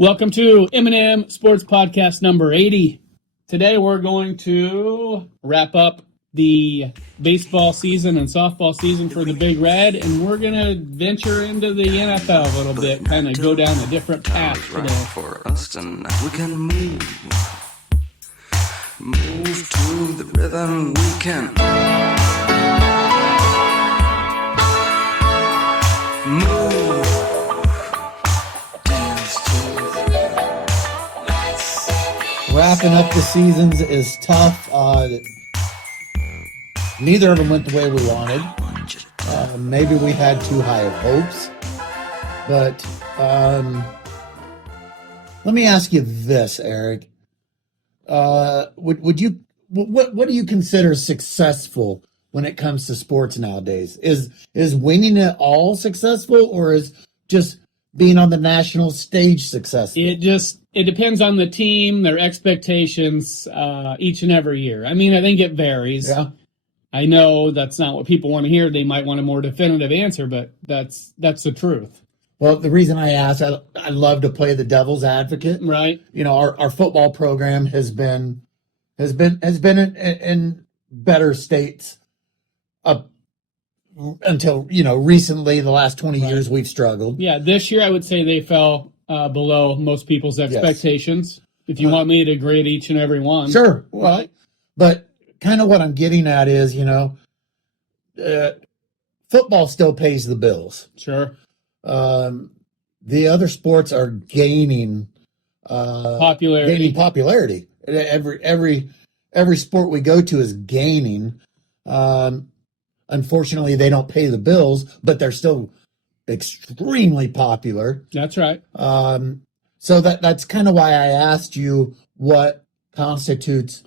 Welcome to M&M Sports Podcast number 80. Today we're going to wrap up the baseball season and softball season for the Big Red, and we're going to venture into the NFL a little bit, kind of go down a different path today. For us tonight, we can move to the rhythm. We can move. Wrapping up the seasons is tough. Neither of them went the way we wanted. Maybe we had too high of hopes. But let me ask you this, Eric. What do you consider successful when it comes to sports nowadays? Is winning it all successful, or is just being on the national stage successful? It depends on the team, their expectations each and every year. I mean, I think it varies. Yeah. I know that's not what people want to hear. They might want a more definitive answer, but that's the truth. Well, the reason I ask, I love to play the devil's advocate. Right. You know, our football program has been in better states up until, recently, the last 20 years we've struggled. Yeah, this year I would say they fell below most people's expectations. Yes. If you want me to grade each and every one. Sure. Well, but kind of what I'm getting at is, football still pays the bills. Sure. The other sports are gaining popularity. Every sport we go to is gaining. Unfortunately, they don't pay the bills, but they're still extremely popular. That's right. So that's kind of why I asked you what constitutes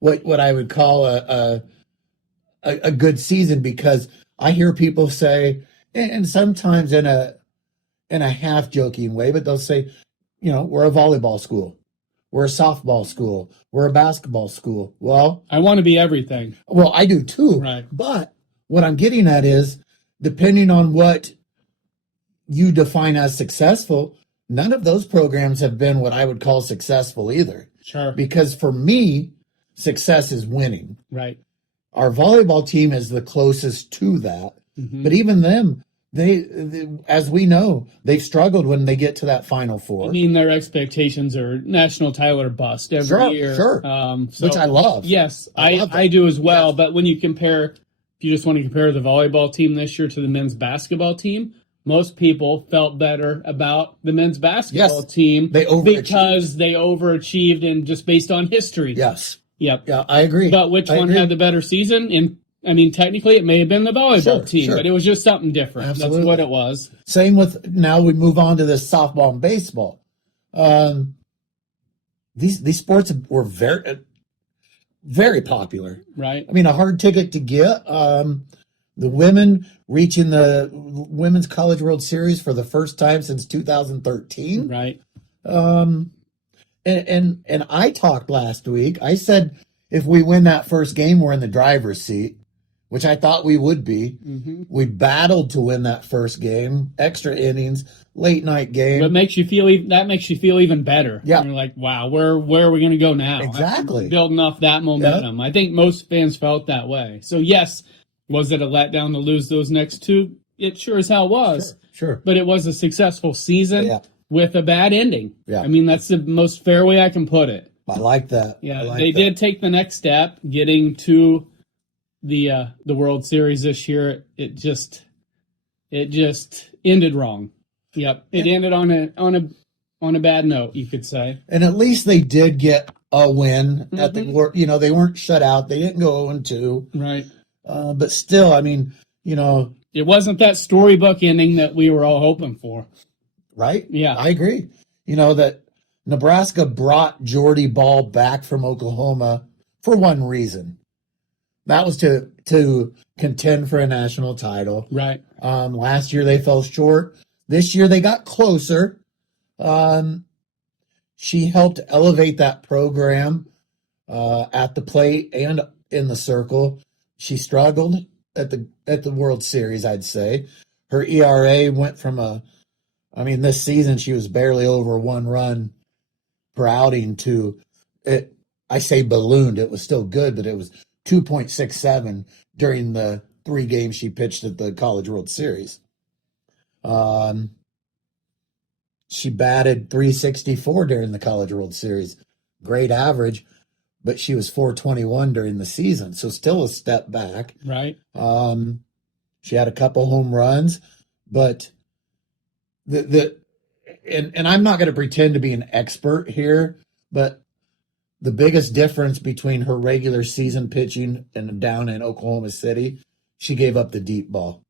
what I would call a good season, because I hear people say, and sometimes in a half joking way, but they'll say, we're a volleyball school, we're a softball school, we're a basketball school. Well, I want to be everything. Well, I do too. Right. But what I'm getting at is, depending on what you define as successful, none of those programs have been what I would call successful either. Sure. Because for me, success is winning. Right. Our volleyball team is the closest to that. Mm-hmm. But even them, they, as we know, they've struggled when they get to that Final Four. I mean, their expectations are national title or bust every year. Sure. Which I love. Yes, I do as well. Yes. But when you compare, if you just want to compare the volleyball team this year to the men's basketball team, most people felt better about the men's basketball team because they overachieved, and just based on history. Yes. Yep. Yeah, I agree. But which one had the better season? And I mean, technically, it may have been the volleyball team, but it was just something different. Absolutely. That's what it was. Same with, now we move on to this softball and baseball. These sports were very, very popular. Right. I mean, a hard ticket to get. The women reaching the Women's College World Series for the first time since 2013. Right. And I talked last week. I said, if we win that first game, we're in the driver's seat, which I thought we would be. Mm-hmm. We battled to win that first game, extra innings, late night game. But makes you feel even better. Yeah. You're like, wow, where are we going to go now? Exactly. Building off that momentum. Yep. I think most fans felt that way. So yes, was it a letdown to lose those next two? It sure as hell was. Sure. But it was a successful season with a bad ending. Yeah. I mean, that's the most fair way I can put it. I like that. Yeah, they did take the next step, getting to the World Series this year. It just ended wrong. Yep, it ended on a bad note, you could say. And at least they did get a win at the work. They weren't shut out. They didn't go 0-2. Right. But still, I mean, it wasn't that storybook ending that we were all hoping for. Right? Yeah, I agree. That Nebraska brought Jordy Ball back from Oklahoma for one reason. That was to contend for a national title. Right. Last year they fell short. This year they got closer. She helped elevate that program at the plate and in the circle. She struggled at the World Series, I'd say. Her ERA went from a I mean, this season she was barely over 1 run per outing to it. I say ballooned. It was still good, but it was 2.67 during the 3 games she pitched at the College World Series. She batted .364 during the College World Series. Great average, but she was .421 during the season, so still a step back. Right. She had a couple home runs, but and I'm not going to pretend to be an expert here, but the biggest difference between her regular season pitching and down in Oklahoma City, she gave up the deep ball.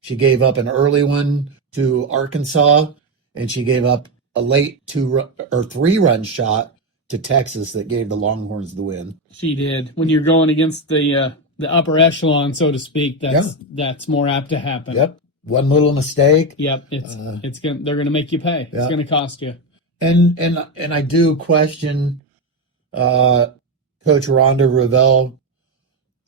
She gave up an early one to Arkansas, and she gave up a late 3-run shot to Texas that gave the Longhorns the win. She did. When you're going against the upper echelon, so to speak, that's more apt to happen. Yep. One little mistake. Yep. They're going to make you pay. Yep. It's going to cost you. And I do question Coach Rhonda Revelle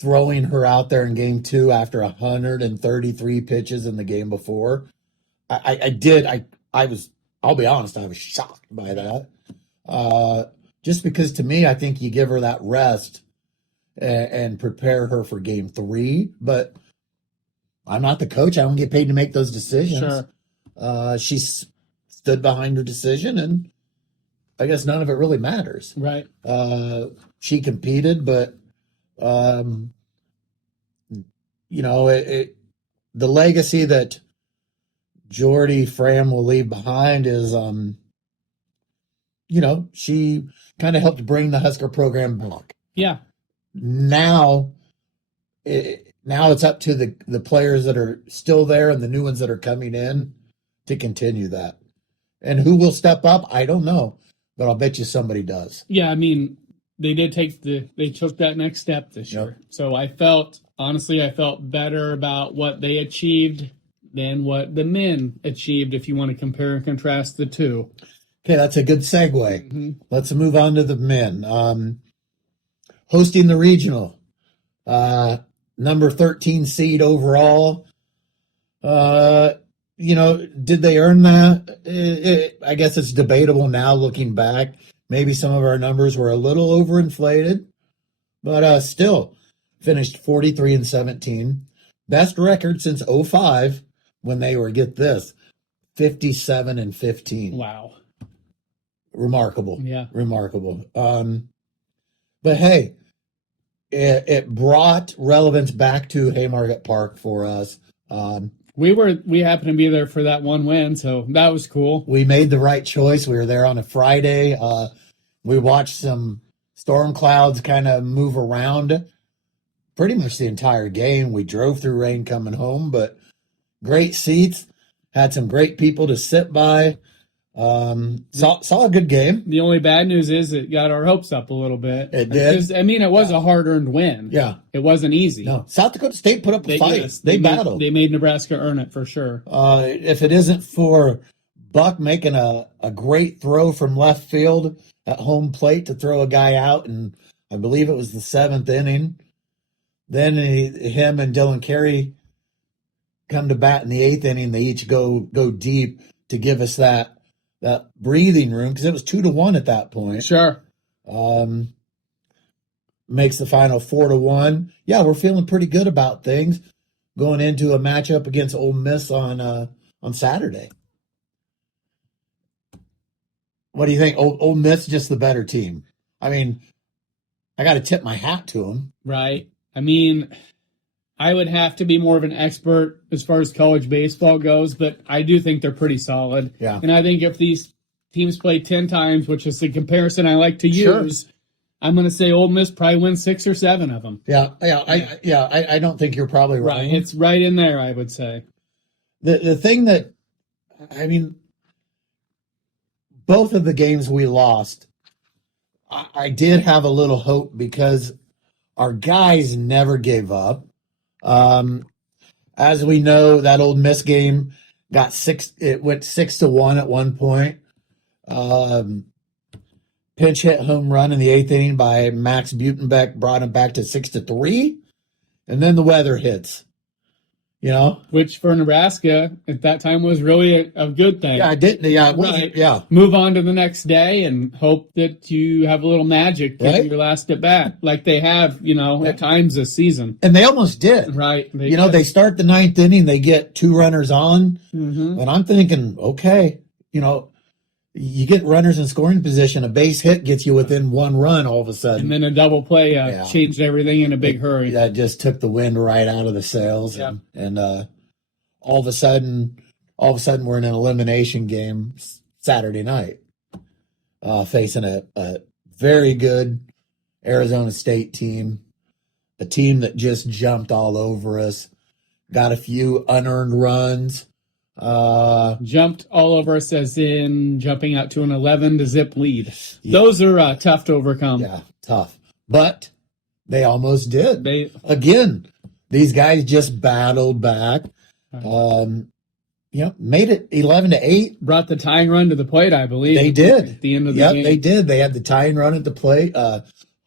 throwing her out there in game 2 after 133 pitches in the game before. I'll be honest, I was shocked by that. Just because to me, I think you give her that rest and prepare her for game 3, but I'm not the coach. I don't get paid to make those decisions. Sure. She stood behind her decision, and I guess none of it really matters. Right. She competed, but the legacy that Jordy Fram will leave behind is, she kind of helped bring the Husker program back. Yeah. Now it's up to the players that are still there and the new ones that are coming in to continue that. And who will step up, I don't know, but I'll bet you somebody does. Yeah, I mean, they took that next step this year. So I felt better about what they achieved than what the men achieved, if you want to compare and contrast the two. Okay, that's a good segue. Mm-hmm. Let's move on to the men. Hosting the regional, number 13 seed overall. Did they earn that? I guess it's debatable now looking back. Maybe some of our numbers were a little overinflated, but still finished 43-17. Best record since 2005 when they were, get this, 57-15. Wow. Remarkable. Yeah. Remarkable. But hey, it brought relevance back to Haymarket Park for us. We happened to be there for that one win, so that was cool. We made the right choice. We were there on a Friday. We watched some storm clouds kind of move around pretty much the entire game. We drove through rain coming home, but great seats. Had some great people to sit by. Saw a good game. The only bad news is it got our hopes up a little bit. It did. It was a hard-earned win. Yeah. It wasn't easy. No, South Dakota State put up a fight. Yes, they battled. They made Nebraska earn it for sure. If it isn't for Buck making a great throw from left field at home plate to throw a guy out, and I believe it was the 7th inning, then him and Dylan Carey come to bat in the 8th inning. They each go deep to give us that breathing room, because it was 2-1 at that point. Sure. Makes the final 4-1. Yeah, we're feeling pretty good about things going into a matchup against Ole Miss on Saturday. What do you think? Ole Miss just the better team. I mean, I got to tip my hat to them. Right. I mean, I would have to be more of an expert as far as college baseball goes, but I do think they're pretty solid. Yeah. And I think if these teams play 10 times, which is the comparison I like to use, sure, I'm going to say Ole Miss probably wins 6 or 7 of them. Yeah. I don't think you're probably wrong. Right. It's right in there, I would say. The thing that, I mean, both of the games we lost, I did have a little hope because our guys never gave up. As we know, that Ole Miss game went 6-1 at one point. Pinch hit home run in the 8th inning by Max Butenbeck brought him back to 6-3. And then the weather hits. You know? Which for Nebraska at that time was really a good thing. Yeah, I didn't. Yeah, it wasn't. Right. Yeah. Move on to the next day and hope that you have a little magic in Right. your last at bat, like they have, at times this season. And they almost did. Right. They start the ninth inning, they get 2 runners on. Mm-hmm. And I'm thinking, okay, you get runners in scoring position, a base hit gets you within 1 run all of a sudden. And then a double play changed everything in a big hurry. That just took the wind right out of the sails. Yeah. And all of a sudden we're in an elimination game Saturday night, facing a very good Arizona State team, a team that just jumped all over us, got a few unearned runs. Jumped all over us, as in jumping out to an 11-0 lead. Yeah. Those are tough to overcome. Yeah, tough. But they almost did. Again, these guys just battled back. Made it 11-8. Brought the tying run to the plate, I believe. They did. At the end of the game. They did. They had the tying run at the plate.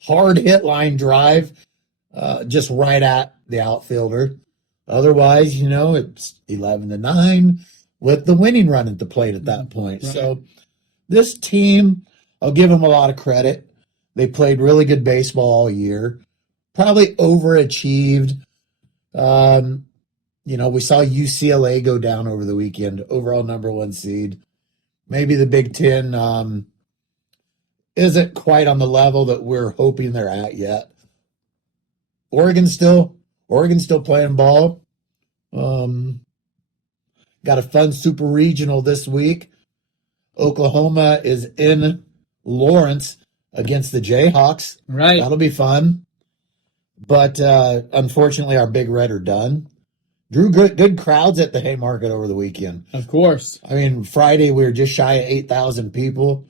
Hard hit line drive, just right at the outfielder. Otherwise, it's 11-9 with the winning run at the plate at that point. Right. So this team, I'll give them a lot of credit. They played really good baseball all year. Probably overachieved. We saw UCLA go down over the weekend, overall number 1 seed. Maybe the Big Ten isn't quite on the level that we're hoping they're at yet. Oregon's still playing ball. Got a fun super regional this week. Oklahoma is in Lawrence against the Jayhawks. Right. That'll be fun. But unfortunately, our Big Red are done. Drew good crowds at the Haymarket over the weekend. Of course. I mean, Friday we were just shy of 8,000 people.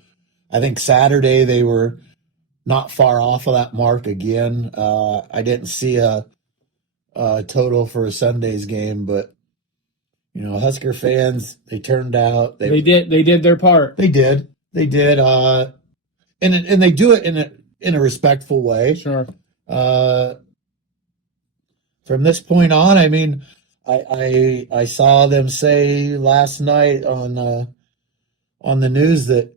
I think Saturday they were not far off of that mark again. I didn't see a total for a Sunday's game, but Husker fans, they turned out. They did their part. They did. And they do it in a respectful way. Sure. From this point on, I mean, I saw them say last night on the news that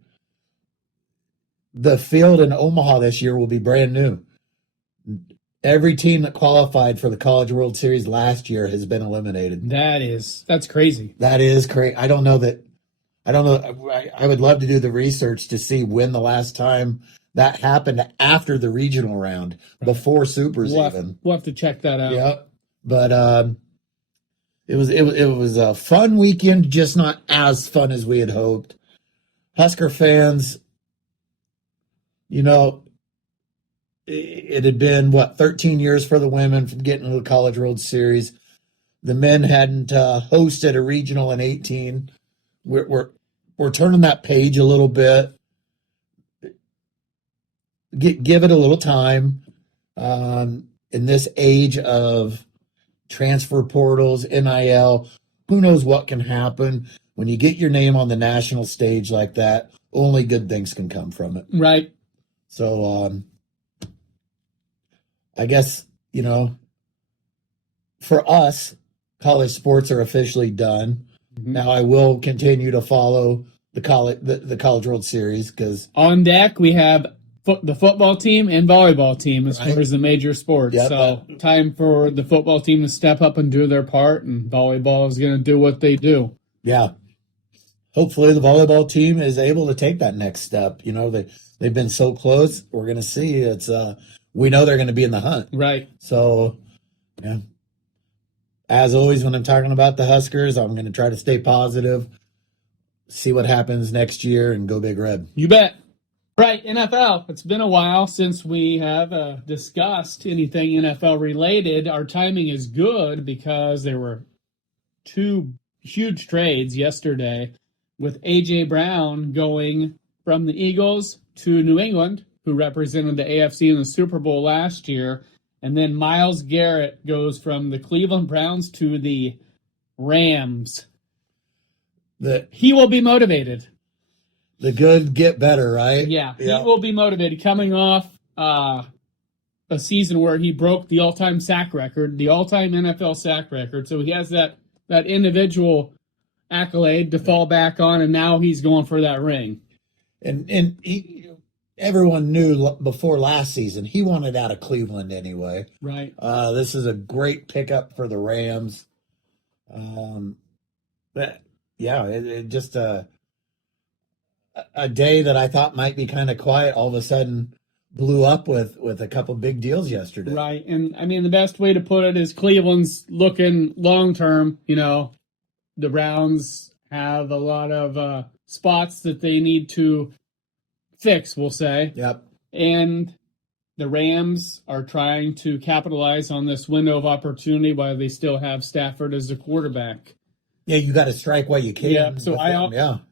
the field in Omaha this year will be brand new. Every team that qualified for the College World Series last year has been eliminated. That's crazy. That is crazy. I don't know. I would love to do the research to see when the last time that happened after the regional round, before Supers even. We'll have to check that out. Yeah, but it was a fun weekend, just not as fun as we had hoped. Husker fans, it had been 13 years for the women from getting to the College World Series. The men hadn't hosted a regional in 18. We're turning that page a little bit. Give it a little time. In this age of transfer portals, NIL, who knows what can happen. When you get your name on the national stage like that, only good things can come from it. Right. So, I guess, for us, college sports are officially done. Mm-hmm. Now I will continue to follow the College World Series because on deck we have the football team and volleyball team as far as the major sports. Yep. So time for the football team to step up and do their part, and volleyball is going to do what they do. Yeah. Hopefully the volleyball team is able to take that next step. They've been so close. We're going to see. We know they're going to be in the hunt. Right. So, yeah. As always, when I'm talking about the Huskers, I'm going to try to stay positive, see what happens next year, and go Big Red. You bet. Right, NFL. It's been a while since we have discussed anything NFL related. Our timing is good because there were 2 huge trades yesterday with A.J. Brown going from the Eagles to New England, who represented the AFC in the Super Bowl last year. And then Myles Garrett goes from the Cleveland Browns to the Rams. He will be motivated. The good get better, right? Yeah, he will be motivated. Coming off a season where he broke the all-time sack record, the all-time NFL sack record. So he has that individual accolade to fall back on, and now he's going for that ring. And everyone knew before last season he wanted out of Cleveland anyway. Right. This is a great pickup for the Rams. But yeah, it just a day that I thought might be kind of quiet all of a sudden blew up with a couple big deals yesterday. Right. And I mean, the best way to put it is Cleveland's looking long term. You know, the Browns have a lot of spots that they need to fix, we'll say. Yep. And the Rams are trying to capitalize on this window of opportunity while they still have Stafford as the quarterback. Yeah, you got to strike while you can. Yeah, so I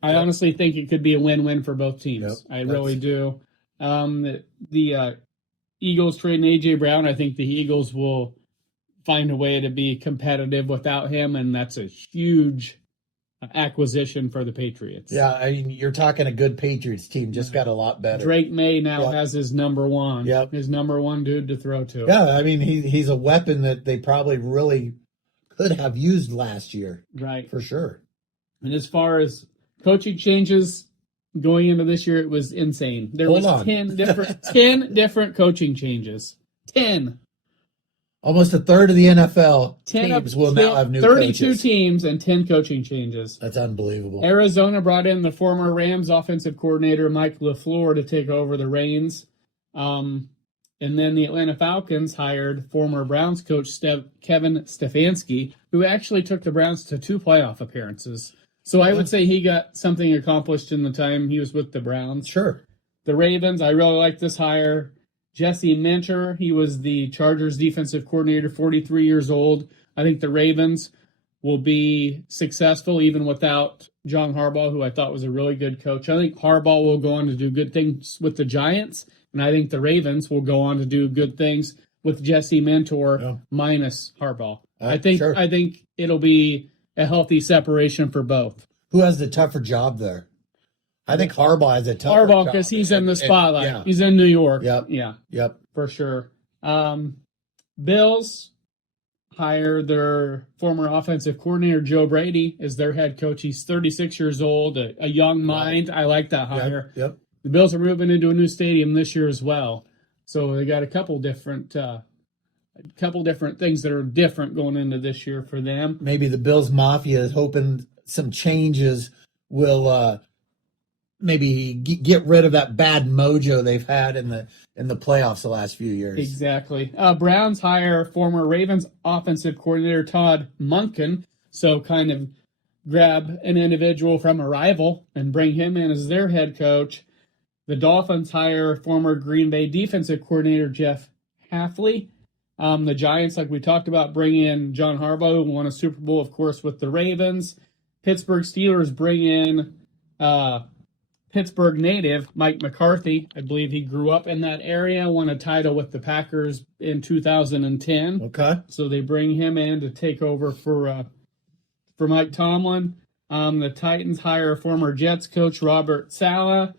honestly think it could be a win-win for both teams. Yep, I really do. The Eagles trading A.J. Brown, I think the Eagles will find a way to be competitive without him, and that's a huge acquisition for the Patriots. Yeah, I mean, you're talking a good Patriots team, just got a lot better. Drake May now has his number one. Yep. His number one dude to throw to. Yeah, I mean, he's a weapon that they probably really could have used last year. Right. For sure. And as far as coaching changes going into this year, it was insane. There was 10 different coaching changes. 10. Almost a third of the NFL 10 teams will now have new 32 coaches. teams and 10 coaching changes. That's unbelievable. Arizona brought in the former Rams offensive coordinator Mike LaFleur to take over the reins. And then the Atlanta Falcons hired former Browns coach Kevin Stefanski, who actually took the Browns to 2 playoff appearances. So I would say he got something accomplished in the time he was with the Browns. Sure. The Ravens, I really like this hire. Jesse Minter, he was the Chargers defensive coordinator, 43 years old. I think the Ravens will be successful even without John Harbaugh, who I thought was a really good coach. I think Harbaugh will go on to do good things with the Giants, and I think the Ravens will go on to do good things with Jesse Minter minus Harbaugh. I think it'll be a healthy separation for both. Who has the tougher job there? I think Harbaugh has a tougher job. Harbaugh, because he's in the spotlight. Yeah. He's in New York. Yep. Yeah. Yep. For sure. Bills hire their former offensive coordinator, Joe Brady, as their head coach. He's 36 years old, a young mind. I like that hire. Yep. The Bills are moving into a new stadium this year as well. So they got a couple different things that are different going into this year for them. Maybe the Bills Mafia is hoping some changes will maybe get rid of that bad mojo they've had in the playoffs the last few years. Exactly. Browns hire former Ravens offensive coordinator Todd Monken, so kind of grab an individual from a rival and bring him in as their head coach. The Dolphins hire former Green Bay defensive coordinator Jeff Hafley. The Giants, like we talked about, bring in John Harbaugh, who won a Super Bowl, of course, with the Ravens. Pittsburgh Steelers bring in Pittsburgh native Mike McCarthy. I believe he grew up in that area, won a title with the Packers in 2010. Okay. So they bring him in to take over for Mike Tomlin. The Titans hire former Jets coach Robert Saleh.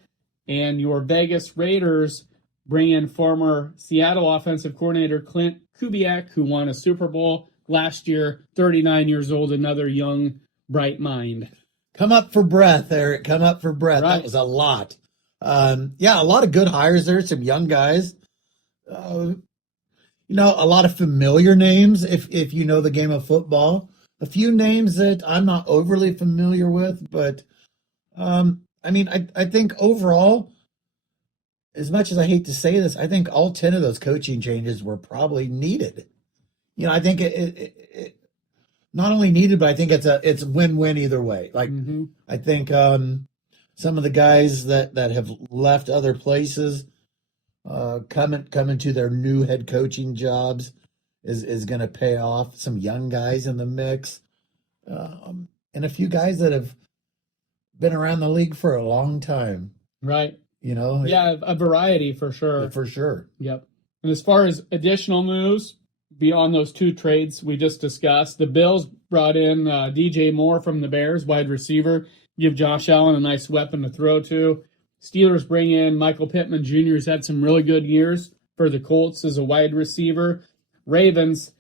And your Vegas Raiders bring in former Seattle offensive coordinator Clint Kubiak, who won a Super Bowl last year, 39 years old, another young, bright mind. Come up for breath, Eric. Come up for breath. Right. That was a lot. A lot of good hires there. Some young guys. A lot of familiar names if you know the game of football. A few names that I'm not overly familiar with, but I think overall, as much as I hate to say this, I think all 10 of those coaching changes were probably needed. I think it not only needed, but I think it's win-win either way. Like, I think some of the guys that have left other places coming to their new head coaching jobs is going to pay off. Some young guys in the mix, and a few guys that have been around the league for a long time. Right. Yeah, a variety for sure. For sure. Yep. And as far as additional moves, beyond those 2 trades we just discussed, the Bills brought in DJ Moore from the Bears, wide receiver, give Josh Allen a nice weapon to throw to. Steelers bring in Michael Pittman Jr., who's had some really good years for the Colts as a wide receiver. Ravens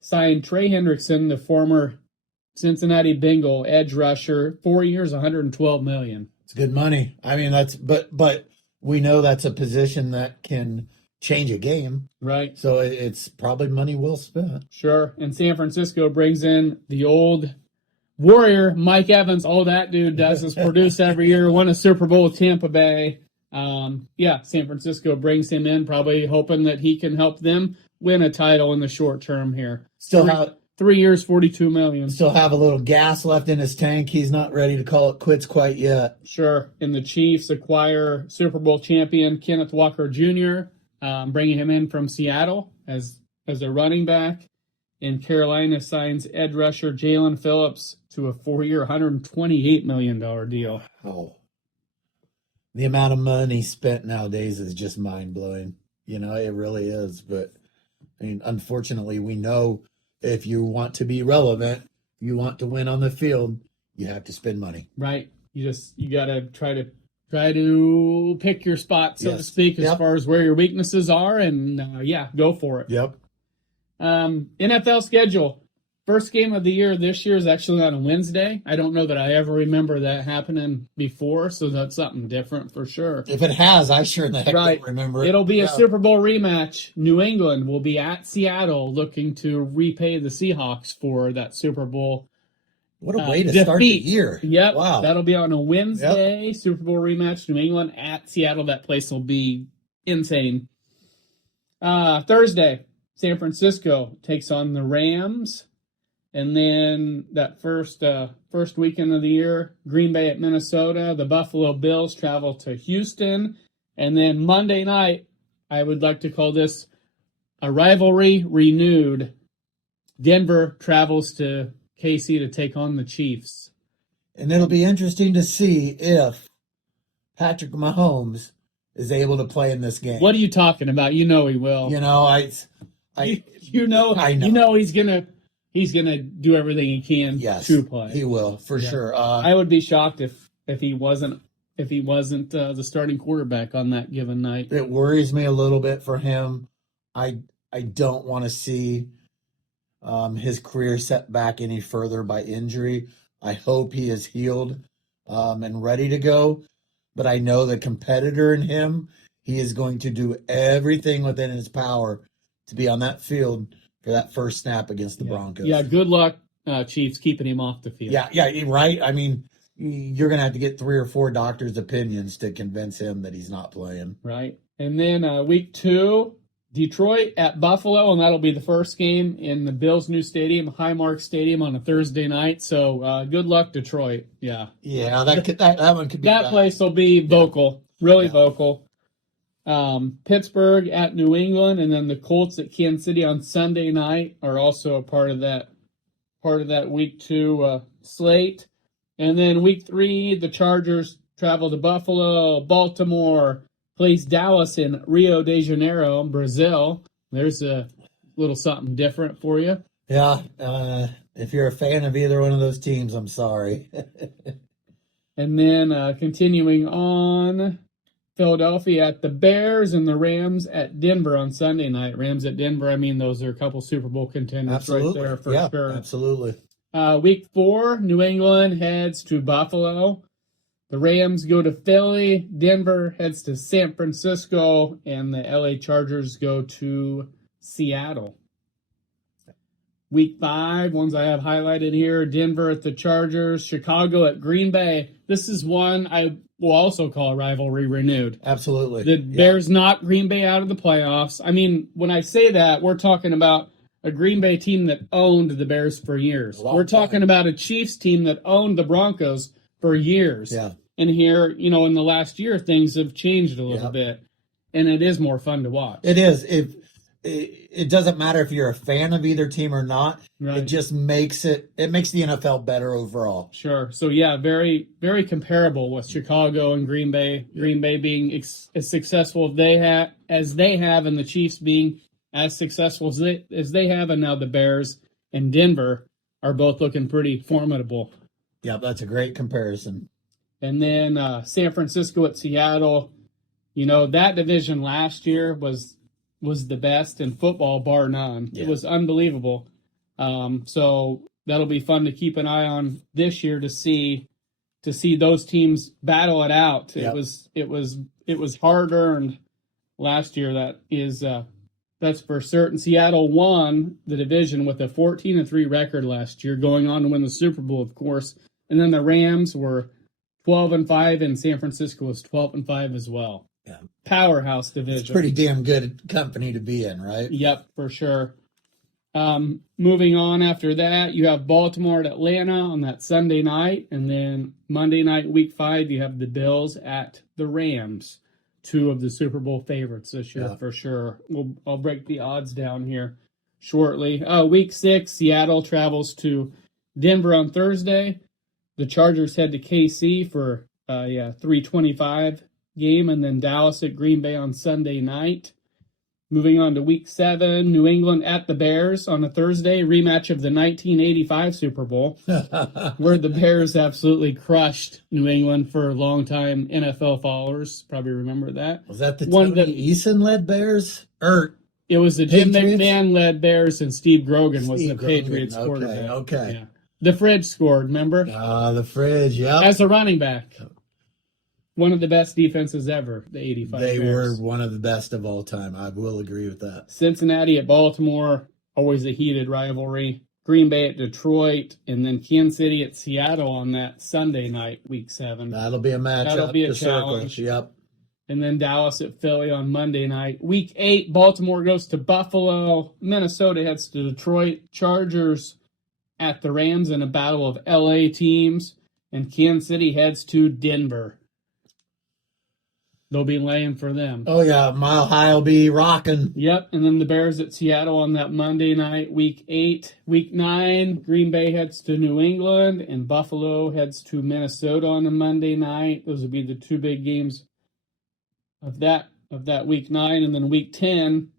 signed Trey Hendrickson, the former Cincinnati Bengal edge rusher, 4 years, $112 million. It's good money. I mean, but we know that's a position that can change a game. Right. So it's probably money well spent. Sure. And San Francisco brings in the old Warrior, Mike Evans. All that dude does is produce every year. Won a Super Bowl with Tampa Bay. San Francisco brings him in, probably hoping that he can help them win a title in the short term here. Still have 3 years, $42 million. still have a little gas left in his tank. He's not ready to call it quits quite yet. Sure. And the Chiefs acquire Super Bowl champion Kenneth Walker Jr., bringing him in from Seattle as a running back. And Carolina signs edge rusher Jalen Phillips to a 4-year, $128 million deal. Oh, the amount of money spent nowadays is just mind-blowing. You know, it really is. But, I mean, unfortunately, we know if you want to be relevant, you want to win on the field, you have to spend money. Right. You got to try to pick your spot, so to Yes. speak, as Yep. far as where your weaknesses are, and go for it. Yep. NFL schedule. First game of the year this year is actually on a Wednesday. I don't know that I ever remember that happening before, so that's something different for sure. If it has, I sure in the heck don't remember it. It'll be Yeah. a Super Bowl rematch. New England will be at Seattle looking to repay the Seahawks for that Super Bowl. What a way to start the defeat. year. Yep. Wow. That'll be on a Wednesday. Super Bowl rematch. New England at Seattle. That place will be insane. Thursday, San Francisco takes on the Rams. And then that first weekend of the year, Green Bay at Minnesota. The Buffalo Bills travel to Houston. And then Monday night, I would like to call this a rivalry renewed. Denver travels to KC to take on the Chiefs. And it'll be interesting to see if Patrick Mahomes is able to play in this game. What are you talking about? You know he will. You know, I I know. You know he's gonna do everything he can Yes, to play. he will for sure. I would be shocked if he wasn't the starting quarterback on that given night. It worries me a little bit for him. I don't want to see his career set back any further by injury. I hope he is healed and ready to go. But I know the competitor in him, he is going to do everything within his power to be on that field for that first snap against the Broncos. Yeah, good luck, Chiefs, keeping him off the field. Yeah, right. I mean, you're going to have to get 3 or 4 doctors' opinions to convince him that he's not playing. Right. And then week 2, Detroit at Buffalo, and that'll be the first game in the Bills' new stadium, Highmark Stadium, on a Thursday night. So good luck, Detroit. Yeah. Yeah, that one could be That bad. place will be vocal, really vocal. Pittsburgh at New England, and then the Colts at Kansas City on Sunday night are also a part of that week 2 slate. And then week 3, the Chargers travel to Buffalo, Baltimore plays Dallas in Rio de Janeiro, Brazil. There's a little something different for you. Yeah, if you're a fan of either one of those teams, I'm sorry. And then continuing on, Philadelphia at the Bears and the Rams at Denver on Sunday night. Rams at Denver, I mean, those are a couple Super Bowl contenders Absolutely. right there for yeah, sure. Absolutely. Week 4, New England heads to Buffalo. The Rams go to Philly. Denver heads to San Francisco. And the LA Chargers go to Seattle. Week 5, ones I have highlighted here, Denver at the Chargers, Chicago at Green Bay. This is one I will also call a rivalry renewed. Absolutely. The Bears knocked Green Bay out of the playoffs. I mean, when I say that, we're talking about a Green Bay team that owned the Bears for years. We're talking about a Chiefs team that owned the Broncos for years. Yeah. And here, in the last year, things have changed a little bit. And it is more fun to watch. It is. It doesn't matter if you're a fan of either team or not. Right. It just makes the NFL better overall. Sure. So, yeah, very, very comparable with Chicago and Green Bay. Green Bay being as successful as they have, and the Chiefs being as successful as they have, and now the Bears and Denver are both looking pretty formidable. Yeah, that's a great comparison. And then San Francisco at Seattle. That division last year was was the best in football, bar none. Yeah. It was unbelievable. So that'll be fun to keep an eye on this year to see those teams battle it out. Yep. It was hard earned last year. That's for certain. Seattle won the division with a 14-3 record last year, going on to win the Super Bowl, of course. And then the Rams were 12-5, and San Francisco was 12-5 as well. Yeah. Powerhouse division. It's pretty damn good company to be in, right? Yep, for sure. Moving on after that, you have Baltimore at Atlanta on that Sunday night, and then Monday night, Week 5, you have the Bills at the Rams, two of the Super Bowl favorites this year for sure. I'll break the odds down here shortly. Week 6, Seattle travels to Denver on Thursday. The Chargers head to KC for 3:25 game, and then Dallas at Green Bay on Sunday night. Moving on to Week 7, New England at the Bears on a Thursday, rematch of the 1985 Super Bowl, where the Bears absolutely crushed New England for longtime NFL followers. Probably remember that. Was that the Tony Eason-led Bears? It was the Jim Patriots? McMahon-led Bears, and Steve Grogan was the Grogan. Patriots quarterback. Okay. Yeah. The Fridge scored, remember? The Fridge, yep. As a running back. One of the best defenses ever, the 85 They Bears. were one of the best of all time. I will agree with that. Cincinnati at Baltimore, always a heated rivalry. Green Bay at Detroit, and then Kansas City at Seattle on that Sunday night, Week 7. That'll be a matchup. That'll be a to circle. challenge. Yep. And then Dallas at Philly on Monday night. Week 8, Baltimore goes to Buffalo. Minnesota heads to Detroit. Chargers at the Rams in a battle of LA teams. And Kansas City heads to Denver. They'll be laying for them. Oh, yeah. Mile High will be rocking. Yep, and then the Bears at Seattle on that Monday night, Week 8. Week 9, Green Bay heads to New England, and Buffalo heads to Minnesota on a Monday night. Those would be the two big games of that Week 9. And then Week 10,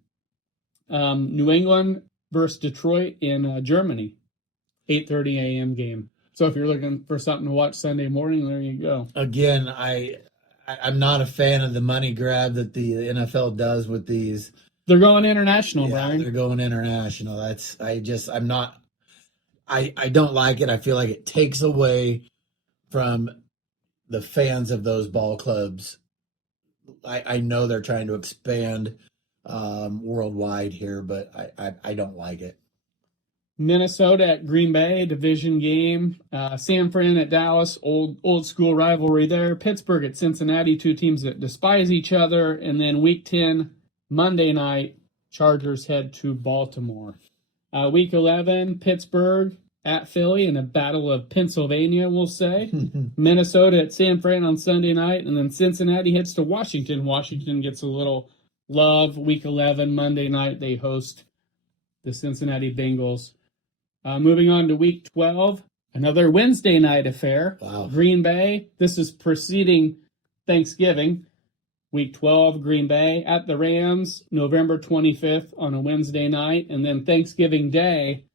New England versus Detroit in Germany, 8:30 a.m. game. So if you're looking for something to watch Sunday morning, there you go. Again, I'm not a fan of the money grab that the NFL does with these. They're going international, Yeah, Brian. they're going international. I don't like it. I feel like it takes away from the fans of those ball clubs. I know they're trying to expand worldwide here, but I don't like it. Minnesota at Green Bay, division game. San Fran at Dallas, old school rivalry there. Pittsburgh at Cincinnati, two teams that despise each other. And then Week 10, Monday night, Chargers head to Baltimore. Week 11, Pittsburgh at Philly in a battle of Pennsylvania, we'll say. Minnesota at San Fran on Sunday night. And then Cincinnati heads to Washington. Washington gets a little love. Week 11, Monday night, they host the Cincinnati Bengals. Moving on to Week 12, another Wednesday night affair. Wow. Green Bay, this is preceding Thanksgiving. Week 12, Green Bay at the Rams, November 25th on a Wednesday night. And then Thanksgiving Day,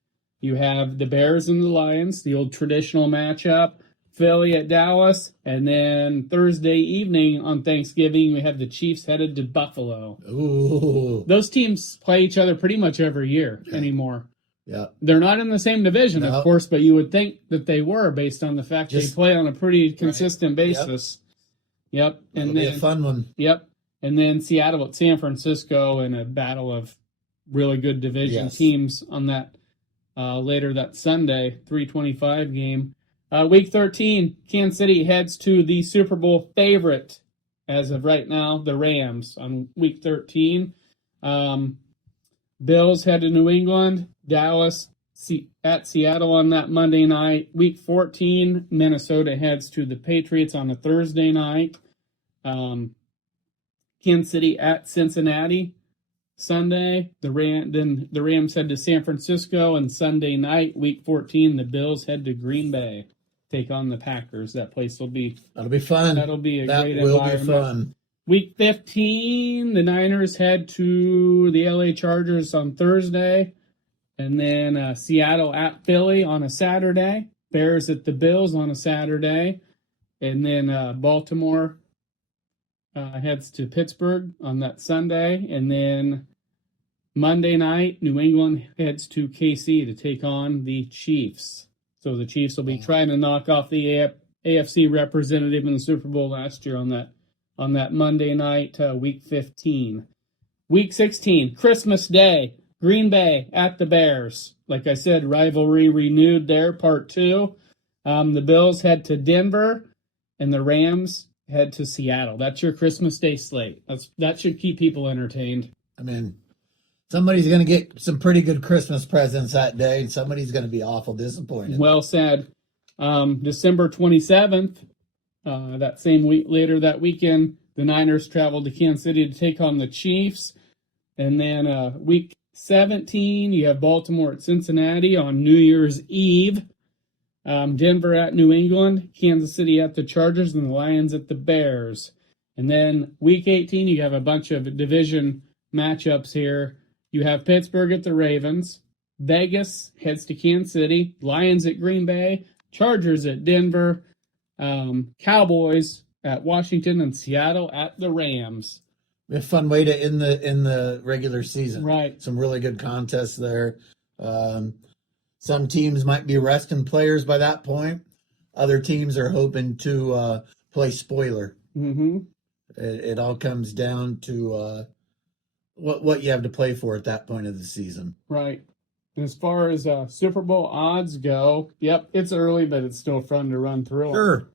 you have the Bears and the Lions, the old traditional matchup. Philly at Dallas. And then Thursday evening on Thanksgiving, we have the Chiefs headed to Buffalo. Ooh. Those teams play each other pretty much every year anymore. Yeah. They're not in the same division, of course, but you would think that they were based on the fact they play on a pretty consistent basis. Yep. And It'll be a fun one. Yep. And then Seattle at San Francisco in a battle of really good division teams on that later that Sunday, 3:25 game. Week 13, Kansas City heads to the Super Bowl favorite as of right now, the Rams, on Week 13. Bills head to New England. Dallas at Seattle on that Monday night. Week 14, Minnesota heads to the Patriots on a Thursday night. Kansas City at Cincinnati Sunday. Then the Rams head to San Francisco, and Sunday night, Week 14, the Bills head to Green Bay, take on the Packers. That'll be fun. That'll be a that great will environment. be fun. Week 15, the Niners head to the LA Chargers on Thursday. And then Seattle at Philly on a Saturday. Bears at the Bills on a Saturday. And then Baltimore heads to Pittsburgh on that Sunday. And then Monday night, New England heads to KC to take on the Chiefs. So the Chiefs will be trying to knock off the AFC representative in the Super Bowl last year on that Monday night, Week 15. Week 16, Christmas Day, Green Bay at the Bears. Like I said, rivalry renewed there, part 2. The Bills head to Denver, and the Rams head to Seattle. That's your Christmas Day slate. That should keep people entertained. I mean, somebody's going to get some pretty good Christmas presents that day, and somebody's going to be awful disappointed. Well said. December 27th, that same week, later that weekend, the Niners traveled to Kansas City to take on the Chiefs. And then week 17, you have Baltimore at Cincinnati on New Year's Eve. Denver at New England, Kansas City at the Chargers, and the Lions at the Bears. And then week 18, you have a bunch of division matchups here. You have Pittsburgh at the Ravens, Vegas heads to Kansas City, Lions at Green Bay, Chargers at Denver, Cowboys at Washington, and Seattle at the Rams. A fun way to end the regular season. Right. Some really good contests there. Some teams might be resting players by that point. Other teams are hoping to play spoiler. Mm-hmm. It all comes down to what you have to play for at that point of the season. Right. And as far as Super Bowl odds go, yep, it's early, but it's still fun to run through. Sure.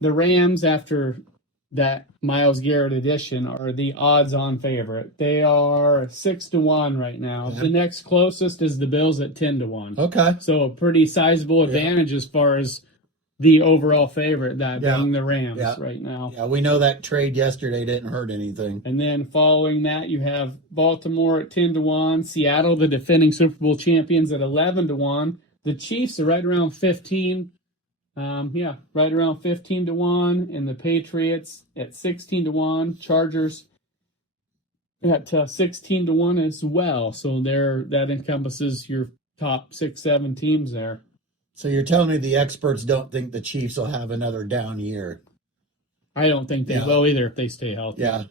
The Rams, after that Myles Garrett edition, are the odds-on favorite. They are 6-1 right now. Yeah. The next closest is the Bills at 10-1. Okay. So a pretty sizable advantage as far as the overall favorite, that being the Rams right now. Yeah, we know that trade yesterday didn't hurt anything. And then following that, you have Baltimore at 10-1, Seattle, the defending Super Bowl champions, at 11-1. The Chiefs are right around 15. Right around 15-1, and the Patriots at 16-1. Chargers at 16-1 as well. So that encompasses your top 6-7 teams there. So you're telling me the experts don't think the Chiefs will have another down year? I don't think they will either if they stay healthy. Yeah.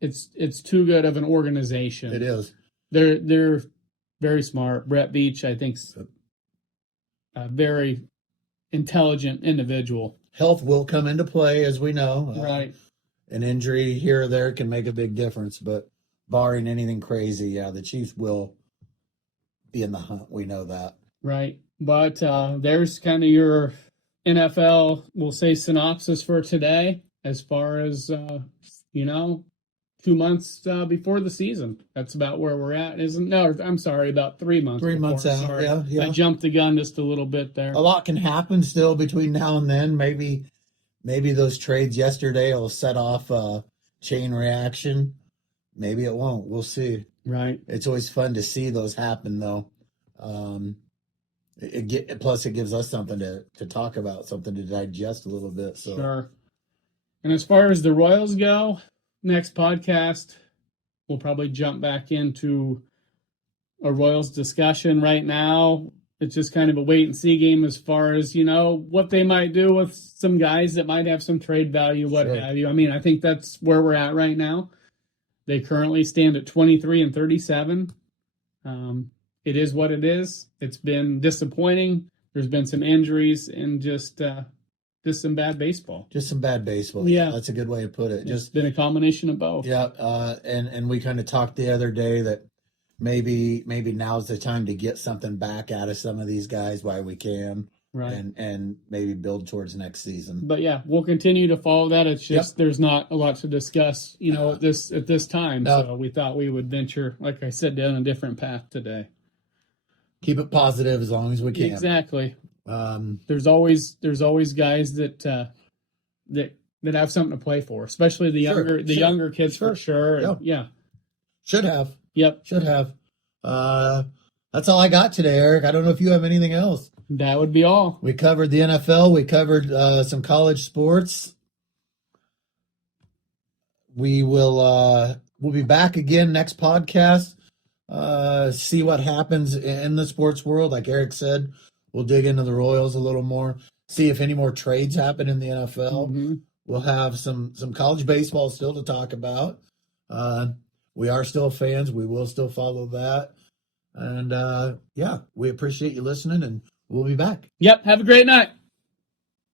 It's too good of an organization. It is. They're very smart. Brett Beach, I think, a very intelligent individual. Health will come into play, as we know. Right. An injury here or there can make a big difference, but barring anything crazy, the Chiefs will be in the hunt. We know that. Right. But there's kind of your NFL, we'll say, synopsis for today as far as, 2 months before the season. That's about where we're at, isn't? No, I'm sorry, about 3 months. 3 before. months out. Sorry. Yeah. I jumped the gun just a little bit there. A lot can happen still between now and then. Maybe those trades yesterday will set off a chain reaction. Maybe it won't. We'll see. Right. It's always fun to see those happen, though. Plus, it gives us something to talk about, something to digest a little bit. So. Sure. And as far as the Royals go, next podcast, we'll probably jump back into a Royals discussion. Right now, it's just kind of a wait-and-see game as far as, what they might do with some guys that might have some trade value, what have you. I mean, I think that's where we're at right now. They currently stand at 23-37. It is what it is. It's been disappointing. There's been some injuries and just some bad baseball. Just some bad baseball. Yeah. That's a good way to put it. It's been a combination of both. Yeah. And we kind of talked the other day that maybe now's the time to get something back out of some of these guys while we can. Right. And maybe build towards next season. But yeah, we'll continue to follow that. It's just there's not a lot to discuss, at this time. No. So we thought we would venture, like I said, down a different path today. Keep it positive as long as we can. Exactly. There's always guys that have something to play for, especially the younger kids for sure. And, yeah. Should have. Yep. Should have. That's all I got today, Eric. I don't know if you have anything else. That would be all. We covered the NFL. We covered some college sports. We'll be back again next podcast. See what happens in the sports world. Like Eric said, we'll dig into the Royals a little more. See if any more trades happen in the NFL. Mm-hmm. We'll have some college baseball still to talk about. We are still fans. We will still follow that. And yeah, we appreciate you listening, and we'll be back. Yep. Have a great night.